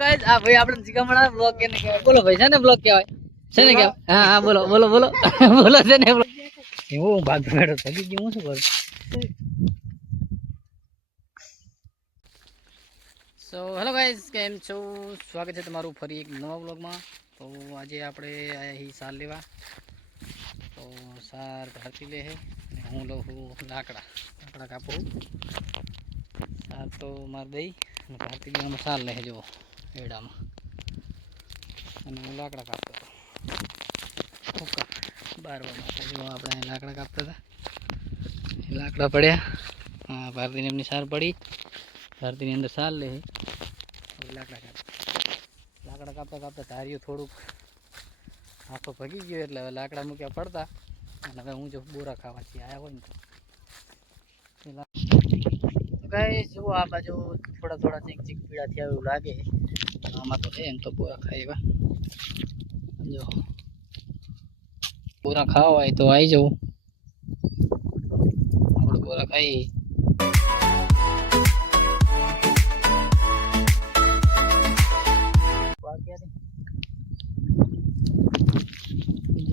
Guys આ ભાઈ આપણે જીગામણા બ્લોગ કેને કહેવાય બોલો ભાઈ છે ને બ્લોગ કહેવાય છે ને કે હા હા બોલો બોલો બોલો બોલો છે ને હું ભાગ મેળો થકી ગયો હું શું કરું સો હેલો ગાઈસ કેમ છો સ્વાગત છે તમારું ફરી એક નવા બ્લોગમાં તો આજે આપણે આયા હી સાર લેવા તો સાર ભરતી લે હે અને હું લઉં છું લાકડા કાપું સાર તો માર દઈ અને ભરતી લેવામાં સાર લે જો એડામાં અને હું લાકડા કાપતો હતો બારવા માટે જો આપણે લાકડા કાપતા હતા લાકડા પડ્યા હા ભારતીની એમની સાર પડી ભારતીની અંદર સાર લે લાકડા કાપતા કાપતા ધાર્યું થોડુંક આખો ભગી ગયો એટલે હવે લાકડા મૂક્યા પડતા અને હવે હું જો બોરા ખાવાથી આવ્યા હોય ને ગાઈસ જો આ બાજુ થોડા થોડા ચીક પીડા થયા એવું લાગે આમાં તો એમ તો બોરા ખાવા જો બોરા ખાવા હોય તો આવી જવું આપણે બોરા ખાઈ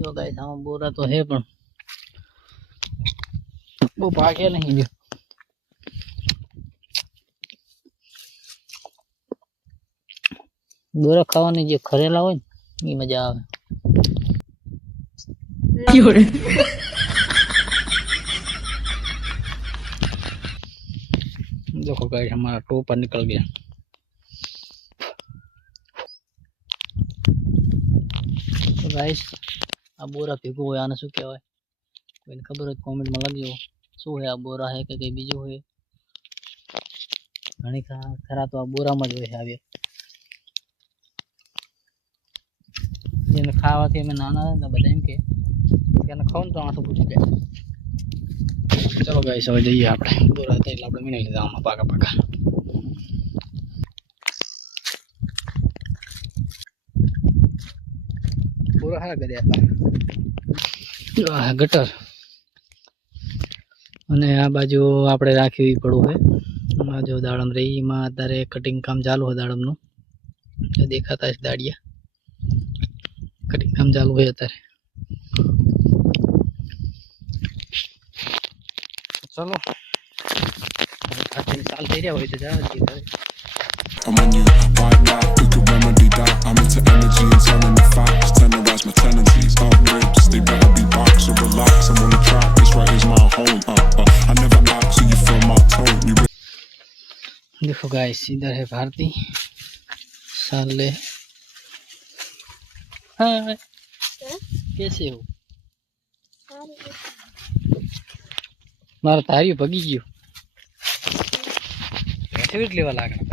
जो गाइस हम बोरा तो है पण वो भागे नहीं जो बोरा खावानी जे खरेला હોય ને એ મજા આવે देखो गाइस हमारा टोपर निकल गया तो गाइस આ બોરા ભેગું હોય આને શું કહેવાય કોઈને ખબર હોય કોમેન્ટમાં લખજો શું હે આ બોરા હે કે કઈ બીજું હોય ઘણી ખરા તો આ બોરામાં જ હોય આવે જેને ખાવાથી અમે નાના હતા બધા એમ કે એને ખાવ ને તો આંસુ પૂછી જાય ચલો ગાઈસ હવે જઈએ આપણે બોરા હતા એટલે આપણે મીણી લીધા આમાં પાકા બોરા હા કર્યા હતા ગટર અને આ બાજુ આપણે રાખવી પડવું હે આ જો દાડમ રહી એમાં અત્યારે કટિંગ કામ ચાલુ છે દાડમનું જો દેખાતા છે દાડિયા કટિંગ કામ ચાલુ હોય અત્યારે ચલો આટલી સાલ થઈ રહ્યા હોય તો જવા દઈએ ઘરે I'm on you right now, we could remedy that. I'm into energy and telling the facts. Tenderize my tendencies, ribs, they better be back. So relax, I'm on the track. This right is my home. I never act, so you feel my tone. देखो guys इधर है भारती साले हाँ कैसे हो मारा तारी भगी गयो फेवरेट लेवल आ गया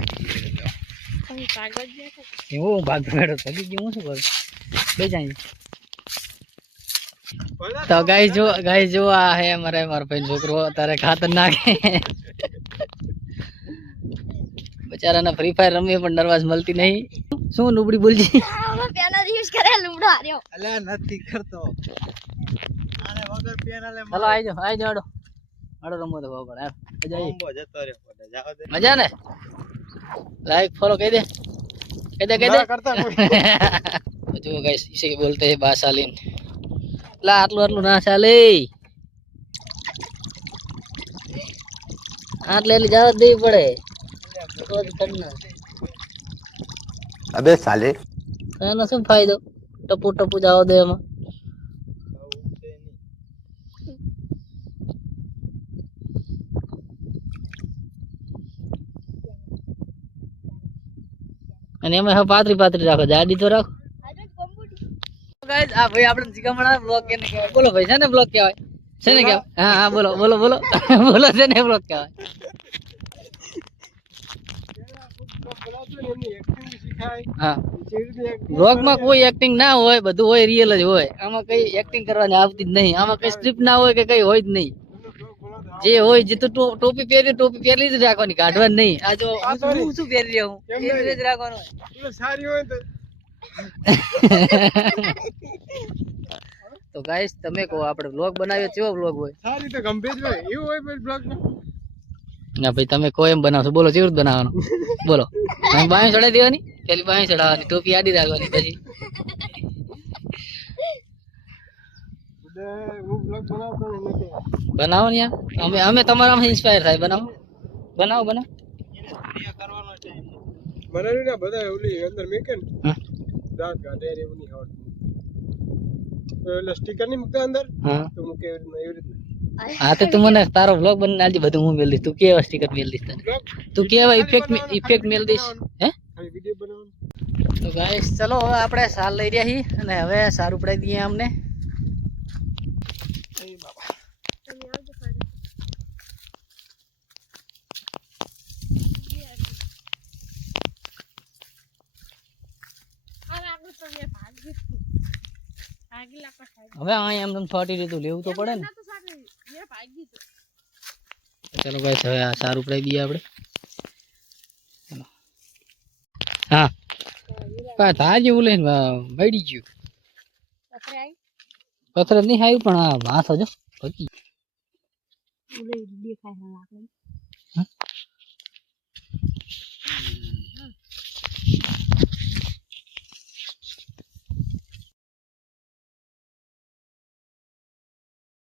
वो भाग बैठो भगी गयो હું શું કરું બે જાય તો गाइस जो आ है हमारे भाई छोकरो तारे खातर नाखे बेचारा ना फ्री फायर रमी पण नर्वस મળતી નહીં શું નુબડી બોલજી અમે પેલા યુઝ કરે લુમડો આર્યો અલે નથી કરતો આને વગર પેનલે ચલો આઈ જાડો આડો રમો તો બાબા યાર મજા આવી કોમ્બો જતો રે પડે જાવ દે મજા ને लाइक फॉलो कह दे करता जो गाइस इसे बोलते हैं बासालीन ला आटलू ना चाले आटले जाव दे पड़े अबे साले एनो શું ફાયદો ટપુ જાવ દે એમાં અને એમાં હવે પાતરી રાખો જાડી તો રાખો ગાઈસ આ ભાઈ આપણે જીગામણા બ્લોગ કેને કહેવાય બોલો ભાઈ છે ને બ્લોગ કહેવાય છે ને કહેવાય હા હા બોલો બોલો બોલો બોલો છે ને બ્લોગ કહેવાય હા બ્લોગ માં કોઈ એક્ટિંગ ના હોય બધું હોય રિયલ જ હોય આમાં કઈ એક્ટિંગ કરવાની આવતી જ નહીં આમાં કઈ સ્ક્રિપ્ટ ના હોય કે કઈ હોય જ નહીં જે હોય જે તો ટોપી પહેરી જ રાખવાની કાઢવાની નહીં આ જો હું શું પહેરી રહ્યો હું એ જ રાખવાનું સારી હોય તો ગાઈસ તમે કહો આપણે વ્લોગ બનાવ્યો કેવો વ્લોગ હોય સારી તો ગંભીર હોય એવું હોય પછી વ્લોગ માં ના ભાઈ તમે કોઈ એમ બનાવશો બોલો કેવું બનાવવાનું બોલો બાયું ચડાવી દેવાની પેલી બાયું ચડાવવાની ટોપી આડી રાખવાની પછી બનાવો ને યાર અમે તમારામાં ઇન્સ્પાયર થાય બનાવો બનાવો બનાવો બનાવી ના બધા ઓલી અંદર મેકે ને દાંત કાઢે એવું નહીં આવડતું એટલે સ્ટીકર નહીં મૂકતા અંદર તો મૂકે એવી રીતના હા તો તું મને તારો વ્લોગ બનાવી નાખજે બધું હું મેલ દઈશ તું કેવા સ્ટીકર મેલ દઈશ તને તું કેવા ઇફેક્ટ મેલ દઈશ હે ખાલી વિડિયો બનાવવાનો તો ગાઈસ ચલો હવે આપણે સાલ લઈ રહ્યા છીએ અને હવે સાર ઉપડાઈ દઈએ અમને હવે અહીંયા એમ ફાટી રીતું લેવું તો પડે ને ચલો ગાઈસ હવે આ સાર ઉપડાઈ દઈએ આપણે હા થા જેવું લઈને બળી ગયું પથર નહીં આવ્યું પણ આ વાસ હજો